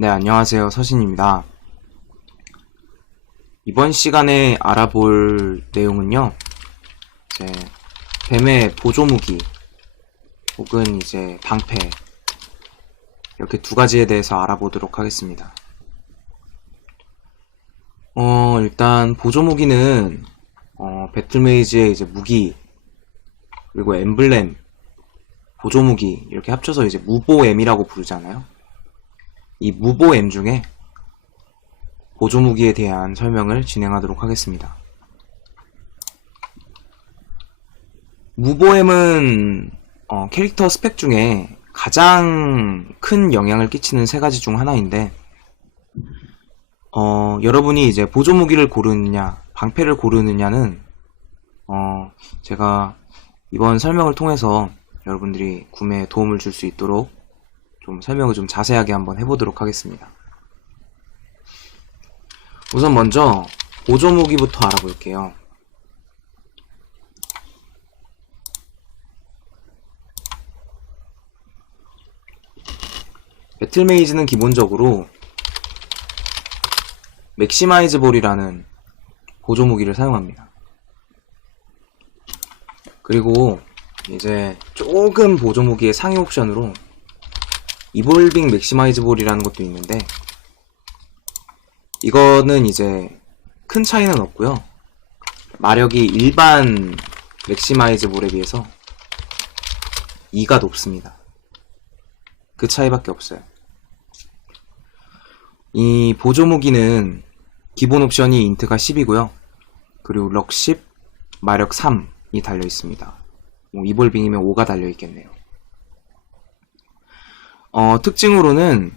네, 안녕하세요. 서신입니다. 이번 시간에 알아볼 내용은요, 이제 뱀의 보조무기 혹은 이제 방패 이렇게 두 가지에 대해서 알아보도록 하겠습니다. 일단 보조무기는 배틀메이지의 이제 무기 그리고 엠블렘, 보조무기 이렇게 합쳐서 이제 무보엠이라고 부르잖아요. 이 무보엠 중에 보조무기에 대한 설명을 진행하도록 하겠습니다. 무보엠은 캐릭터 스펙 중에 가장 큰 영향을 끼치는 세 가지 중 하나인데 여러분이 이제 보조무기를 고르느냐 방패를 고르느냐는 제가 이번 설명을 통해서 여러분들이 구매에 도움을 줄 수 있도록 좀 설명을 좀 자세하게 한번 해보도록 하겠습니다. 우선 먼저 보조무기부터 알아볼게요. 배틀메이지는 기본적으로 맥시마이즈 볼이라는 보조무기를 사용합니다. 그리고 이제 조금 보조무기의 상위 옵션으로 이볼빙 맥시마이즈 볼이라는 것도 있는데 이거는 이제 큰 차이는 없고요. 마력이 일반 맥시마이즈 볼에 비해서 2가 높습니다. 그 차이밖에 없어요. 이 보조무기는 기본 옵션이 인트가 10이고요. 그리고 럭 10, 마력 3이 달려있습니다. 이볼빙이면 5가 달려있겠네요. 특징으로는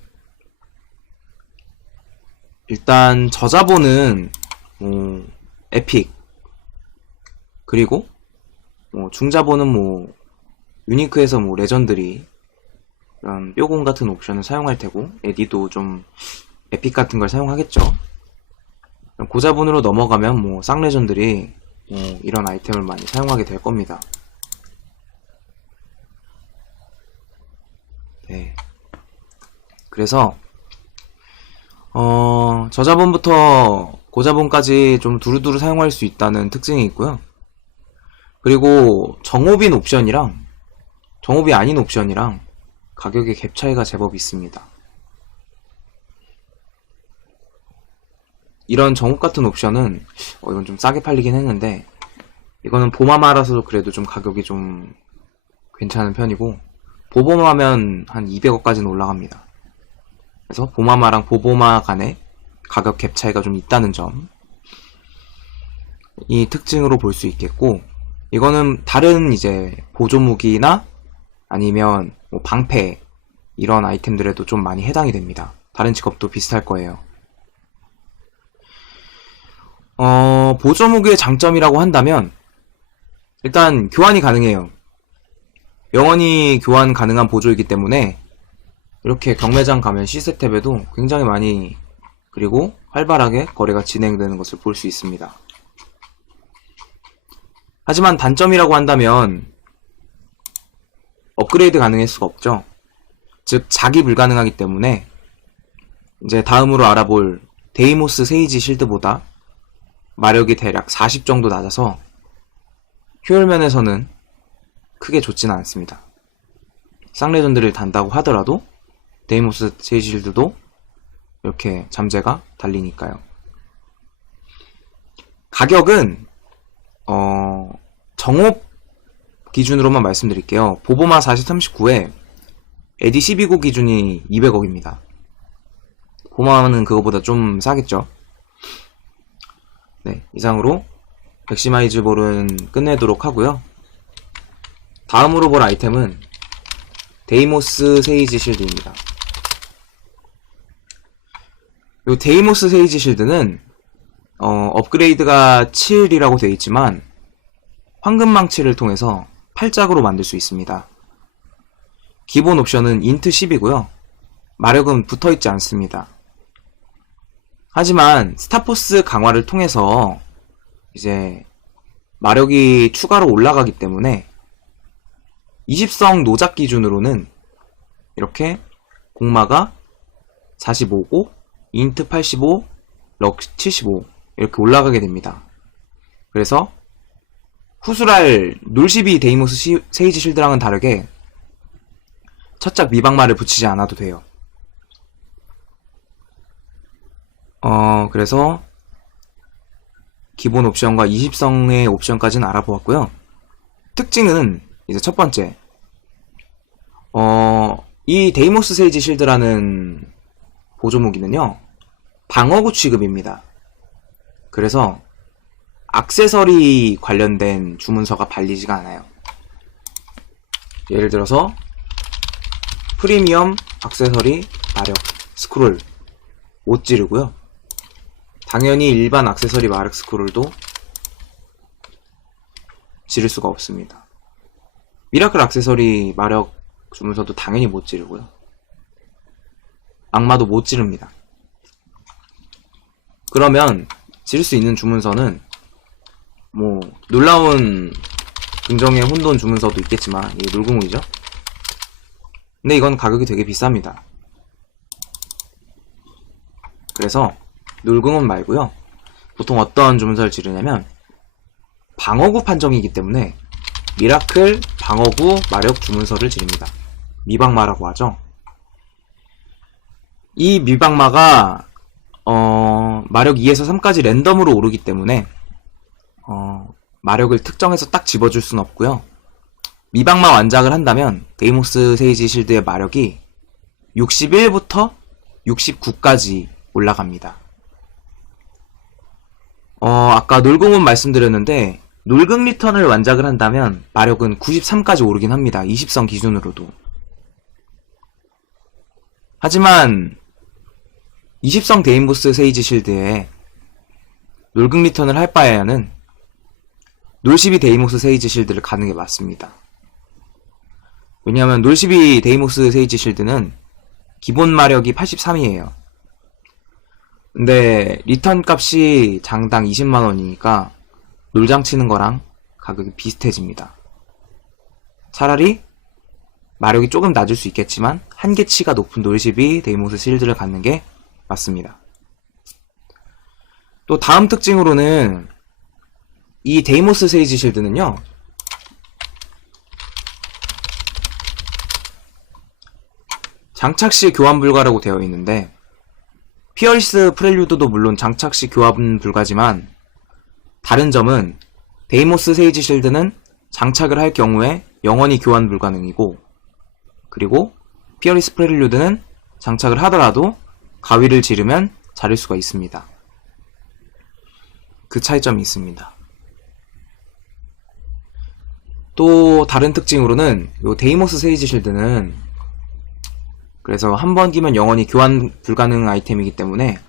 일단 저자본은 에픽 그리고 중자본은 유니크에서 레전드리 이런 뾰공 같은 옵션을 사용할 테고 에디도 좀 에픽 같은 걸 사용하겠죠. 고자본으로 넘어가면 쌍레전들이 이런 아이템을 많이 사용하게 될 겁니다. 네. 그래서 저자본부터 고자본까지 좀 두루두루 사용할 수 있다는 특징이 있고요. 그리고 정옵인 옵션이랑 정옵이 아닌 옵션이랑 가격의 갭 차이가 제법 있습니다. 이런 정옵 같은 옵션은 이건 좀 싸게 팔리긴 했는데 이거는 보마마라서 그래도 좀 가격이 좀 괜찮은 편이고 보보마면 한 200억까지는 올라갑니다. 그래서 보마마랑 보보마 간의 가격 갭 차이가 좀 있다는 점, 이 특징으로 볼 수 있겠고, 이거는 다른 이제 보조무기나 아니면 방패 이런 아이템들에도 좀 많이 해당이 됩니다. 다른 직업도 비슷할 거예요. 보조무기의 장점이라고 한다면 일단 교환이 가능해요. 영원히 교환 가능한 보조이기 때문에 이렇게 경매장 가면 C스텝에도 굉장히 많이 그리고 활발하게 거래가 진행되는 것을 볼 수 있습니다. 하지만 단점이라고 한다면 업그레이드 가능할 수가 없죠. 즉 자기 불가능하기 때문에 이제 다음으로 알아볼 데이모스 세이지 실드보다 마력이 대략 40 정도 낮아서 효율면에서는 크게 좋지는 않습니다. 쌍레전드를 단다고 하더라도 데이모스 세이지 실드도 이렇게 잠재가 달리니까요. 가격은 정옵 기준으로만 말씀드릴게요. 보보마 4039에 에디 12구 기준이 200억입니다. 보마는 그거보다 좀 싸겠죠. 네, 이상으로 맥시마이즈 볼은 끝내도록 하고요. 다음으로 볼 아이템은 데이모스 세이지 실드입니다. 이 데이모스 세이지 실드는 업그레이드가 7이라고 되어 있지만 황금망치를 통해서 8짝으로 만들 수 있습니다. 기본 옵션은 인트 10이고요. 마력은 붙어있지 않습니다. 하지만 스타포스 강화를 통해서 이제 마력이 추가로 올라가기 때문에 20성 노작 기준으로는 이렇게 공마가 45고 인트 85, 럭 75 이렇게 올라가게 됩니다. 그래서 후술할 놀12 데이모스 세이지 실드랑은 다르게 첫작 미방마를 붙이지 않아도 돼요. 그래서 기본 옵션과 20성의 옵션까지는 알아보았고요. 특징은 이제 첫 번째, 이 데이모스 세이지 실드라는 보조무기는요, 방어구 취급입니다. 그래서 액세서리 관련된 주문서가 발리지가 않아요. 예를 들어서 프리미엄 액세서리 마력 스크롤 못 지르고요. 당연히 일반 액세서리 마력 스크롤도 지를 수가 없습니다. 미라클 액세서리 마력 주문서도 당연히 못 지르고요. 악마도 못 지릅니다. 그러면 지를 수 있는 주문서는 뭐 놀라운 긍정의 혼돈 주문서도 있겠지만 이게 놀궁이죠. 근데 이건 가격이 되게 비쌉니다. 그래서 놀궁은 말고요. 보통 어떤 주문서를 지르냐면 방어구 판정이기 때문에 미라클 방어구 마력 주문서를 지릅니다. 미방마라고 하죠. 이 미방마가 마력 2에서 3까지 랜덤으로 오르기 때문에 마력을 특정해서 딱 집어줄 순 없고요. 미방마 완작을 한다면 데이모스 세이지 실드의 마력이 61부터 69까지 올라갑니다. 아까 놀궁은 말씀드렸는데 놀궁 리턴을 완작을 한다면 마력은 93까지 오르긴 합니다. 20성 기준으로도. 하지만 20성 데이모스 세이지 실드에 놀궁 리턴을 할 바에는 놀12 데이모스 세이지 실드를 가는 게 맞습니다. 왜냐하면 놀12 데이모스 세이지 실드는 기본 마력이 83이에요. 근데 리턴 값이 장당 20만원이니까 놀장 치는 거랑 가격이 비슷해집니다. 차라리 마력이 조금 낮을 수 있겠지만 한계치가 높은 놀12 데이모스 실드를 갖는 게 맞습니다. 또 다음 특징으로는 이 데이모스 세이지 실드는요, 장착시 교환 불가라고 되어 있는데 피어리스 프렐류드도 물론 장착시 교환 불가지만 다른 점은 데이모스 세이지 실드는 장착을 할 경우에 영원히 교환 불가능이고, 그리고 피어리스 프렐류드는 장착을 하더라도 가위를 지르면 자를 수가 있습니다. 그 차이점이 있습니다. 또 다른 특징으로는 이 데이모스 세이지 실드는 그래서 한 번 끼면 영원히 교환 불가능 아이템이기 때문에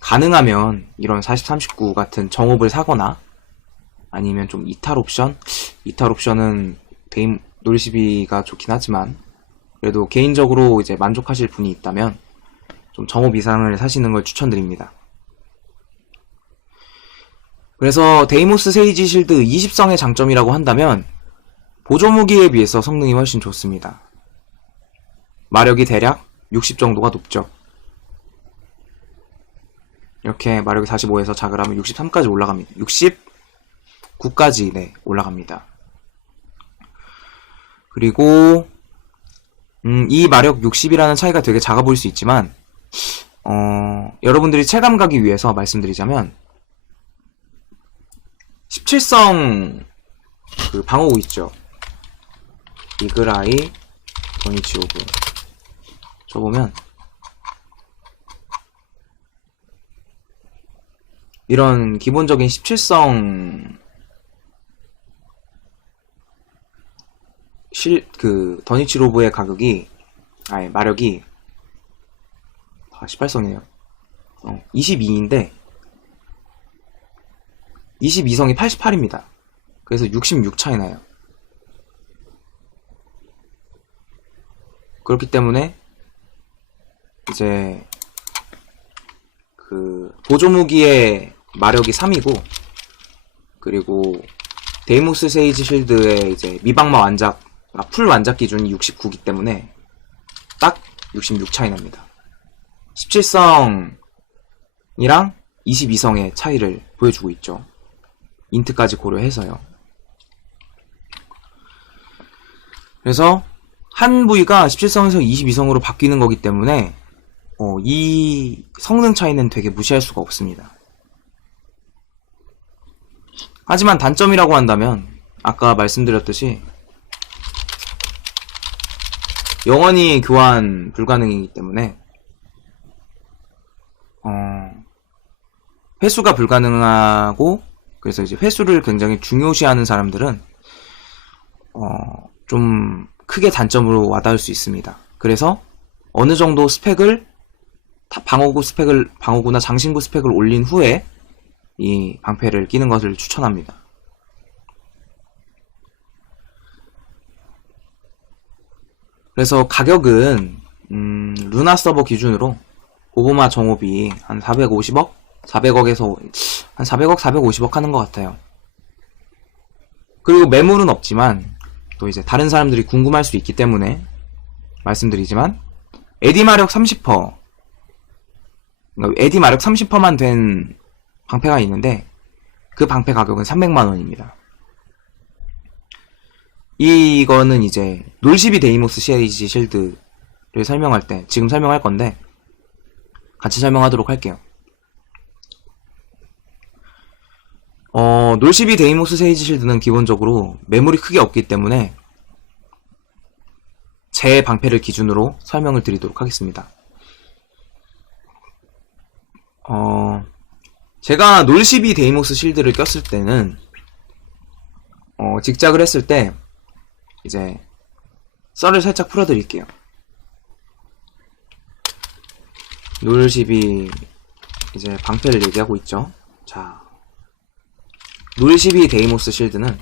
가능하면 이런 4039 같은 정옵을 사거나 아니면 좀 이탈 옵션은 놀12가 좋긴 하지만 그래도 개인적으로 이제 만족하실 분이 있다면 좀 정옵 이상을 사시는 걸 추천드립니다. 그래서 데이모스 세이지 실드 20성의 장점이라고 한다면 보조무기에 비해서 성능이 훨씬 좋습니다. 마력이 대략 60 정도가 높죠. 이렇게 마력이 45에서 자글하면 63까지 올라갑니다. 69까지 네, 올라갑니다. 그리고 이 마력 60이라는 차이가 되게 작아 보일 수 있지만 여러분들이 체감 가기 위해서 말씀드리자면 17성 그 방어구 있죠. 이글아이 도니치 오브 저 보면 이런 기본적인 17성 더니치 로브의 가격이 마력이 18성이에요. 22인데 22성이 88입니다. 그래서 66 차이 나요. 그렇기 때문에 이제 그 보조무기의 마력이 3이고 그리고 데이모스 세이지 실드의 이제 미방마 완작 풀 완작 기준이 69기 때문에 딱 66 차이 납니다. 17성이랑 22성의 차이를 보여주고 있죠. 인트까지 고려해서요. 그래서 한 부위가 17성에서 22성으로 바뀌는 거기 때문에 이 성능 차이는 되게 무시할 수가 없습니다. 하지만 단점이라고 한다면 아까 말씀드렸듯이 영원히 교환 불가능이기 때문에 회수가 불가능하고, 그래서 이제 회수를 굉장히 중요시하는 사람들은 좀 크게 단점으로 와닿을 수 있습니다. 그래서 어느 정도 스펙을 방어구나 장신구 스펙을 올린 후에 이 방패를 끼는 것을 추천합니다. 그래서 가격은 루나 서버 기준으로 보보마 정옵이 한 450억? 400억에서 한 400억, 450억 하는 것 같아요. 그리고 매물은 없지만 또 이제 다른 사람들이 궁금할 수 있기 때문에 말씀드리지만 에디 마력 30%, 에디 마력 30%만 된 방패가 있는데 그 방패 가격은 300만원입니다. 이거는 이제 놀12 데이모스 시리즈 실드를 설명할 때 지금 설명할 건데 같이 설명하도록 할게요. 놀12 데이모스 세이지 실드는 기본적으로 매물이 크게 없기 때문에 제 방패를 기준으로 설명을 드리도록 하겠습니다. 제가 놀12 데이모스 실드를 꼈을 때는 직작을 했을 때 이제 썰을 살짝 풀어드릴게요. 놀12 이제 방패를 얘기하고 있죠. 자, 놀12 데이모스 실드는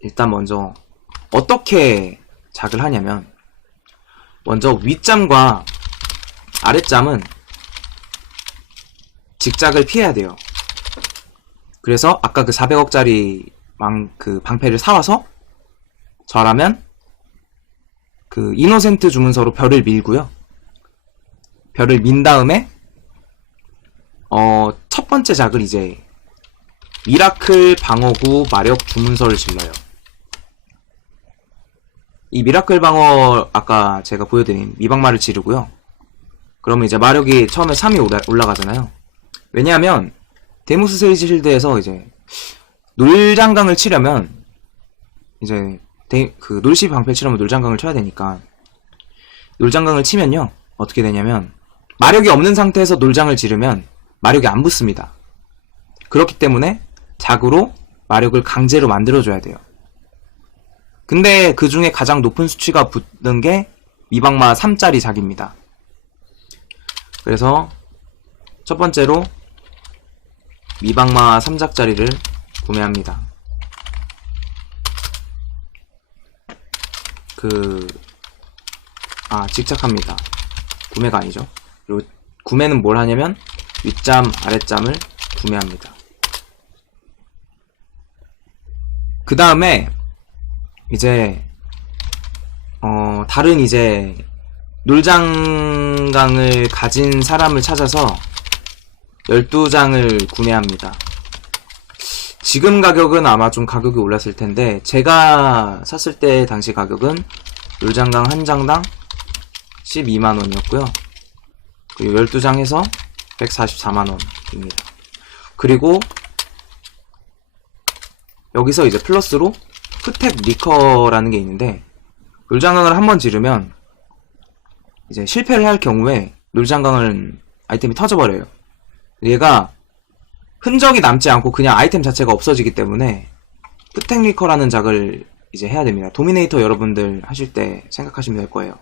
일단 먼저 어떻게 작을 하냐면, 먼저 윗잠과 아랫잠은 직작을 피해야 돼요. 그래서 아까 그 400억짜리 그 방패를 사와서 저라면 그 이노센트 주문서로 별을 밀고요. 별을 민 다음에 첫 번째 작을 이제 미라클 방어구 마력 주문서를 질러요. 이 미라클 방어 아까 제가 보여드린 미방마를 지르고요. 그러면 이제 마력이 처음에 3이 올라가잖아요. 왜냐하면 데모스 세이지 실드에서 이제 놀장강을 치려면 이제 그 놀12 방패를 치려면 놀장강을 쳐야 되니까 놀장강을 치면요 어떻게 되냐면 마력이 없는 상태에서 놀장을 지르면 마력이 안 붙습니다. 그렇기 때문에 작으로 마력을 강제로 만들어줘야 돼요. 근데 그 중에 가장 높은 수치가 붙는 게 미방마 3짜리 작입니다. 그래서 첫 번째로 미방마 3작짜리를 구매합니다. 직작합니다. 구매가 아니죠. 그리고 구매는 뭘 하냐면 윗잠, 아랫잠을 구매합니다. 그 다음에 이제 다른 이제 놀장강을 가진 사람을 찾아서 12장을 구매합니다. 지금 가격은 아마 좀 가격이 올랐을 텐데 제가 샀을 때 당시 가격은 놀장강 한 장당 12만원이었고요. 그리고 12장 해서 144만원입니다. 그리고 여기서 이제 플러스로 프텍 리커라는 게 있는데 놀장강을 한번 지르면 이제 실패를 할 경우에 놀장강은 아이템이 터져버려요. 얘가 흔적이 남지 않고 그냥 아이템 자체가 없어지기 때문에 프텍 리커라는 작을 이제 해야 됩니다. 도미네이터 여러분들 하실 때 생각하시면 될 거예요.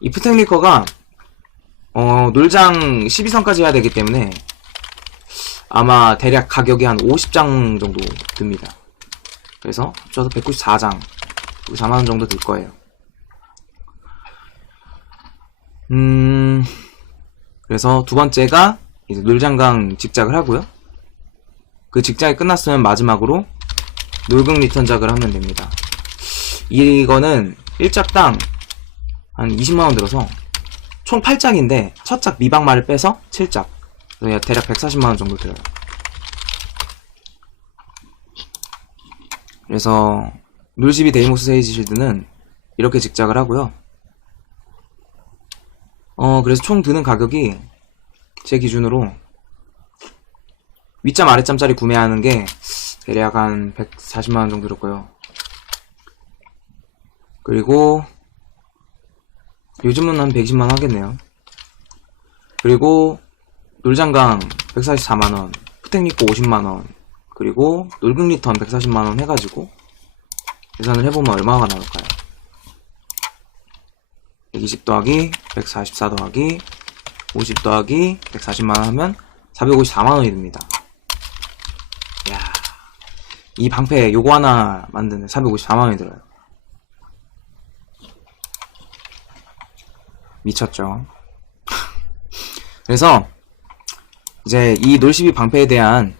이 프텍 리커가 놀장 12성까지 해야 되기 때문에 아마 대략 가격이 한 50장 정도 듭니다. 그래서 합쳐서 194장 94만원 정도 들 거예요. 그래서 두 번째가 이제 놀장강 직작을 하고요. 그 직작이 끝났으면 마지막으로 놀극 리턴작을 하면 됩니다. 이거는 1작당 한 20만원 들어서 총 8짝인데 첫 짝 미박마를 빼서 7짝, 대략 140만원 정도 들어요. 그래서 놀12 데이모스 세이지 실드는 이렇게 직작을 하고요. 그래서 총 드는 가격이 제 기준으로 윗점 아랫점짜리 구매하는 게 대략 한 140만원 정도 들었고요. 그리고 요즘은 한 120만원 하겠네요. 그리고 놀장강 144만원, 푸텍리코 50만원, 그리고 놀극리턴 140만원 해가지고 계산을 해보면 얼마가 나올까요? 120 더하기 144 더하기 50 더하기 140만원 하면 454만원이 됩니다. 이야, 이 방패 요거 하나 만드는 454만원이 들어요. 미쳤죠. 그래서 이제 이 놀12 방패에 대한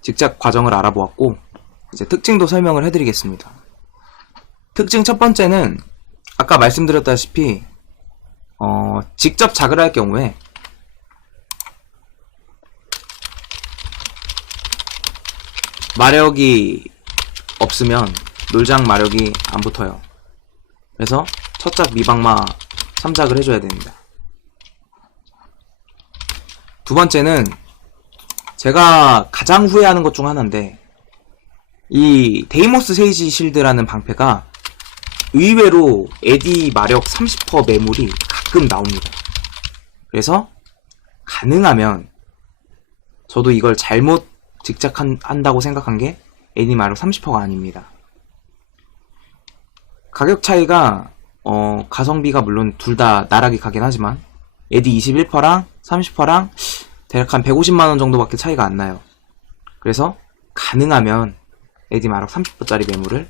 직작 과정을 알아보았고, 이제 특징도 설명을 해드리겠습니다. 특징 첫 번째는 아까 말씀드렸다시피 직접 작을 할 경우에 마력이 없으면 놀장 마력이 안 붙어요. 그래서 첫작 미박마 3작을 해줘야 됩니다. 두 번째는 제가 가장 후회하는 것 중 하나인데, 이 데이모스 세이지 실드라는 방패가 의외로 에디 마력 30% 매물이 가끔 나옵니다. 그래서 가능하면 저도 이걸 잘못 직작한다고 생각한 게 에디 마력 30%가 아닙니다. 가격 차이가 가성비가 물론 둘 다 나락이 가긴 하지만 에디 21%랑 30%랑 대략 한 150만원 정도밖에 차이가 안 나요. 그래서 가능하면 에디 마력 30%짜리 매물을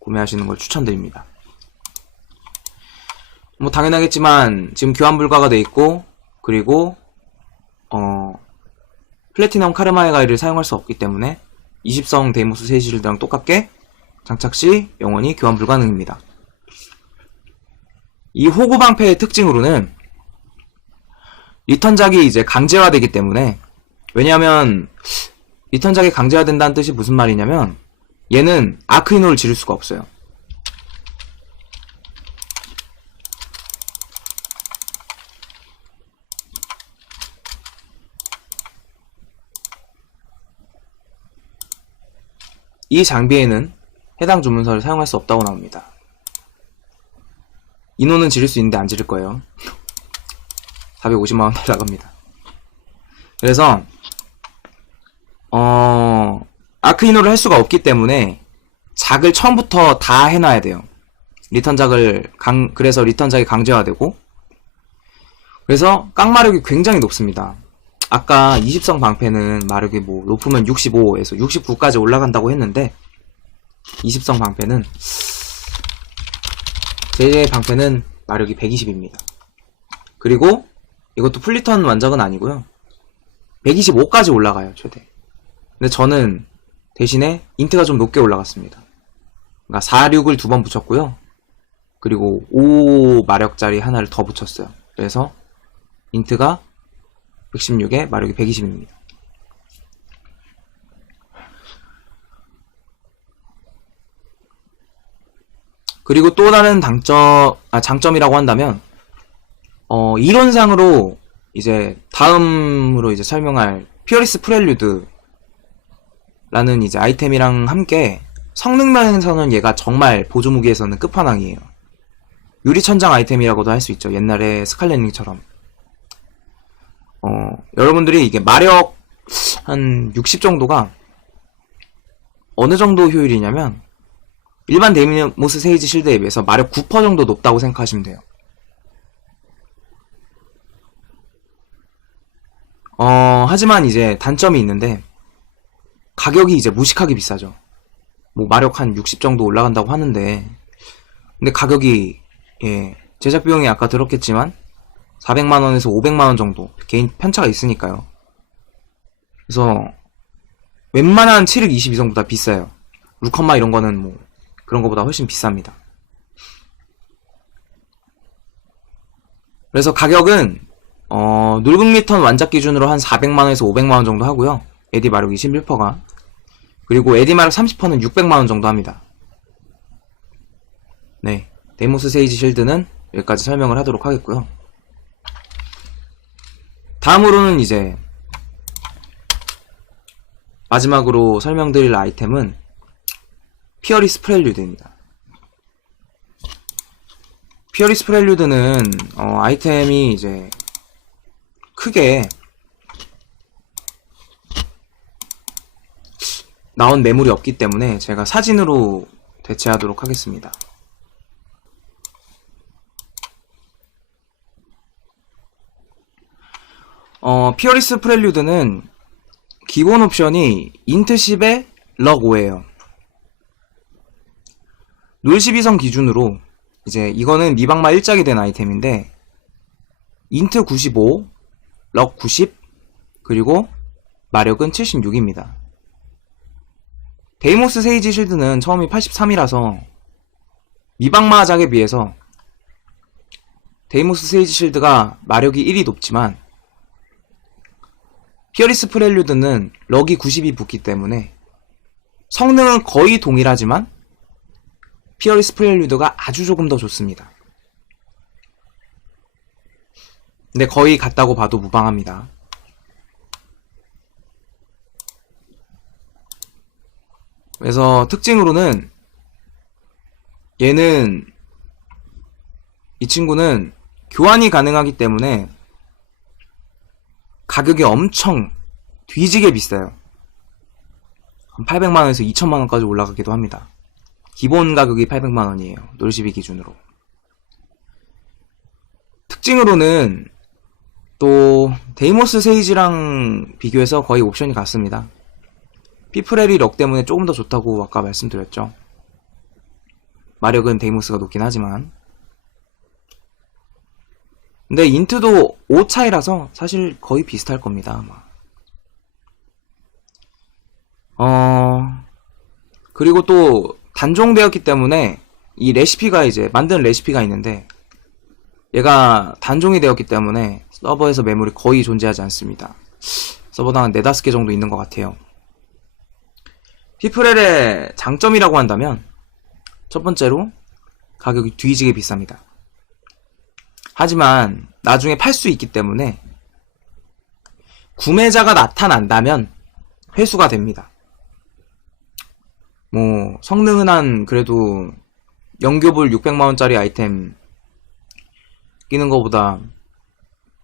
구매하시는 걸 추천드립니다. 뭐 당연하겠지만 지금 교환 불가가 돼 있고, 그리고 플래티넘 카르마의 가이를 사용할 수 없기 때문에 20성 데이모스 세이실드랑 똑같게 장착 시 영원히 교환 불가능입니다. 이 호구 방패의 특징으로는 리턴작이 이제 강제화되기 때문에, 왜냐하면 리턴작이 강제화된다는 뜻이 무슨 말이냐면 얘는 아크이노를 지를 수가 없어요. 이 장비에는 해당 주문서를 사용할 수 없다고 나옵니다. 이노는 지를 수 있는데 안 지를 거예요. 450만원 날아갑니다. 그래서 아크이노를 할 수가 없기 때문에 작을 처음부터 다 해놔야 돼요. 그래서 리턴작이 강제화되고, 그래서 깡마력이 굉장히 높습니다. 아까 20성 방패는 마력이 뭐 높으면 65에서 69까지 올라간다고 했는데, 20성 방패는, 제 방패는 마력이 120입니다. 그리고 이것도 풀리턴 완작은 아니고요. 125까지 올라가요, 최대. 근데 저는 대신에 인트가 좀 높게 올라갔습니다. 그러니까 46을 2번 붙였고요. 그리고 5 마력짜리 하나를 더 붙였어요. 그래서 인트가 116에 마력이 120입니다. 그리고 또 다른 장점이라고 한다면, 이론상으로 이제 다음으로 이제 설명할 피어리스 프렐류드 라는 이제 아이템이랑 함께 성능면에서는 얘가 정말 보조무기에서는 끝판왕이에요. 유리천장 아이템이라고도 할 수 있죠. 옛날에 스칼렛링처럼. 여러분들이 이게 마력 한 60 정도가 어느 정도 효율이냐면, 일반 데이모스 세이지 실드에 비해서 마력 9% 정도 높다고 생각하시면 돼요. 하지만 이제 단점이 있는데, 가격이 이제 무식하게 비싸죠. 뭐 마력 한 60 정도 올라간다고 하는데, 근데 가격이, 제작 비용이 아까 들었겠지만 400만원에서 500만원 정도 개인 편차가 있으니까요. 그래서 웬만한 7흑 22 정도 다 비싸요. 루컨마 이런 거는 뭐 그런 거보다 훨씬 비쌉니다. 그래서 가격은 놀궁 리턴 완작 기준으로 한 400만원에서 500만원 정도 하고요. 에디 마력 21%가. 그리고 에디 마력 30%는 600만원 정도 합니다. 네, 데이모스 세이지 실드는 여기까지 설명을 하도록 하겠고요. 다음으로는 이제 마지막으로 설명드릴 아이템은 피어리스 프렐류드입니다. 피어리스 프렐류드는 아이템이 이제 크게 나온 매물이 없기 때문에 제가 사진으로 대체하도록 하겠습니다. 피어리스 프렐류드는 기본 옵션이 인트 10에 럭 5예요. 놀 12성 기준으로 이제 이거는 미방마 1작이 된 아이템인데 인트 95, 럭 90, 그리고 마력은 76입니다. 데이모스 세이지 실드는 처음이 83이라서 미방마 작에 비해서 데이모스 세이지 실드가 마력이 1이 높지만 피어리스 프렐류드는 럭이 90이 붙기 때문에 성능은 거의 동일하지만 피어리스 프렐류드가 아주 조금 더 좋습니다. 근데 거의 같다고 봐도 무방합니다. 그래서 특징으로는 이 친구는 교환이 가능하기 때문에 가격이 엄청 뒤지게 비싸요. 한 800만원에서 2천만원까지 올라가기도 합니다. 기본 가격이 800만원이에요. 놀12 기준으로. 특징으로는 또 데이모스 세이지랑 비교해서 거의 옵션이 같습니다. 피프렐이 럭 때문에 조금 더 좋다고 아까 말씀드렸죠. 마력은 데이모스가 높긴 하지만. 근데 인트도 5 차이라서 사실 거의 비슷할 겁니다, 아마. 그리고 또 단종되었기 때문에 이 레시피가 이제 만든 레시피가 있는데 얘가 단종이 되었기 때문에 서버에서 매물이 거의 존재하지 않습니다. 서버당 한 4-5개 정도 있는 것 같아요. 피프렐의 장점이라고 한다면 첫 번째로 가격이 뒤지게 비쌉니다. 하지만 나중에 팔 수 있기 때문에 구매자가 나타난다면 회수가 됩니다. 뭐 성능은 한 그래도 연교불 600만원짜리 아이템 끼는 거보다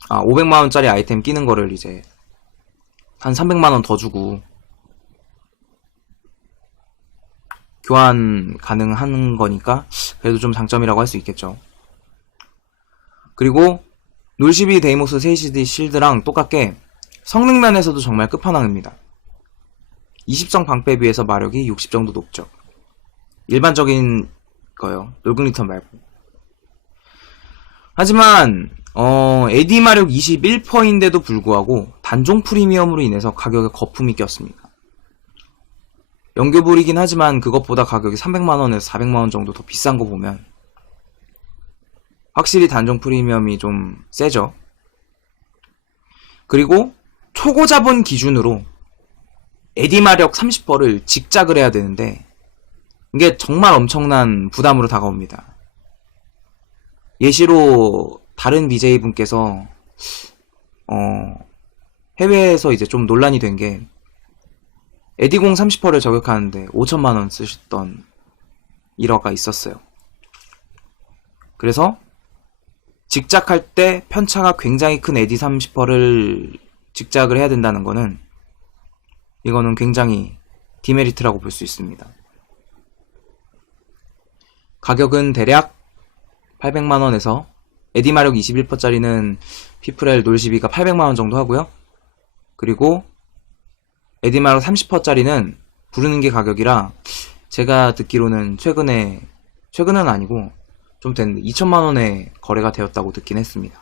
500만원짜리 아이템 끼는 거를 이제 한 300만원 더 주고 교환 가능한 거니까 그래도 좀 장점이라고 할 수 있겠죠. 그리고 놀12 데이모스 세이지 실드랑 똑같게 성능 면에서도 정말 끝판왕입니다. 20성 방패에 비해서 마력이 60 정도 높죠. 일반적인 거요. 놀궁 리턴 말고. 하지만 에디 마력 21%인데도 불구하고 단종 프리미엄으로 인해서 가격에 거품이 꼈습니다. 연교불이긴 하지만 그것보다 가격이 300만원에서 400만원 정도 더 비싼 거 보면 확실히 단종 프리미엄이 좀 세죠. 그리고 초고 자본 기준으로 에디 마력 30%를 직작을 해야 되는데 이게 정말 엄청난 부담으로 다가옵니다. 예시로 다른 BJ분께서 해외에서 이제 좀 논란이 된 게 에디공 30%를 저격하는데 5천만원 쓰셨던 일화가 있었어요. 그래서 직작할 때 편차가 굉장히 큰 에디 30%를 직작을 해야 된다는 거는 이거는 굉장히 디메리트라고 볼 수 있습니다. 가격은 대략 800만원에서 에디 마력 21%짜리는 피프렐 놀12가 800만원 정도 하고요. 그리고 에디 마력 30%짜리는 부르는 게 가격이라 제가 듣기로는 최근은 아니고 좀 됐는데 2천만원에 거래가 되었다고 듣긴 했습니다.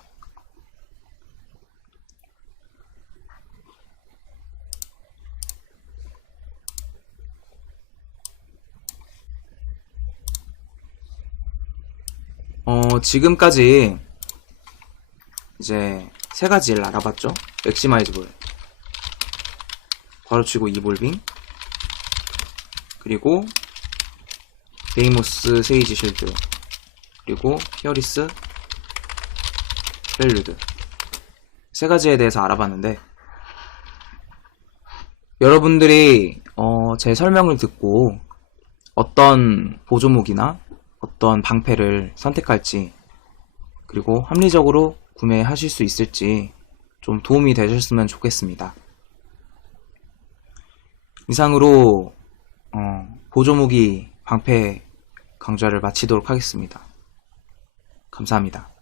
지금까지 이제 세 가지를 알아봤죠. 맥시마이즈볼, 바로치고 이볼빙, 그리고 데이모스 세이지 실드, 그리고 피어리스 프렐류드, 세 가지에 대해서 알아봤는데, 여러분들이 제 설명을 듣고 어떤 보조무기나 어떤 방패를 선택할지, 그리고 합리적으로 구매하실 수 있을지 좀 도움이 되셨으면 좋겠습니다. 이상으로 보조무기 방패 강좌를 마치도록 하겠습니다. 감사합니다.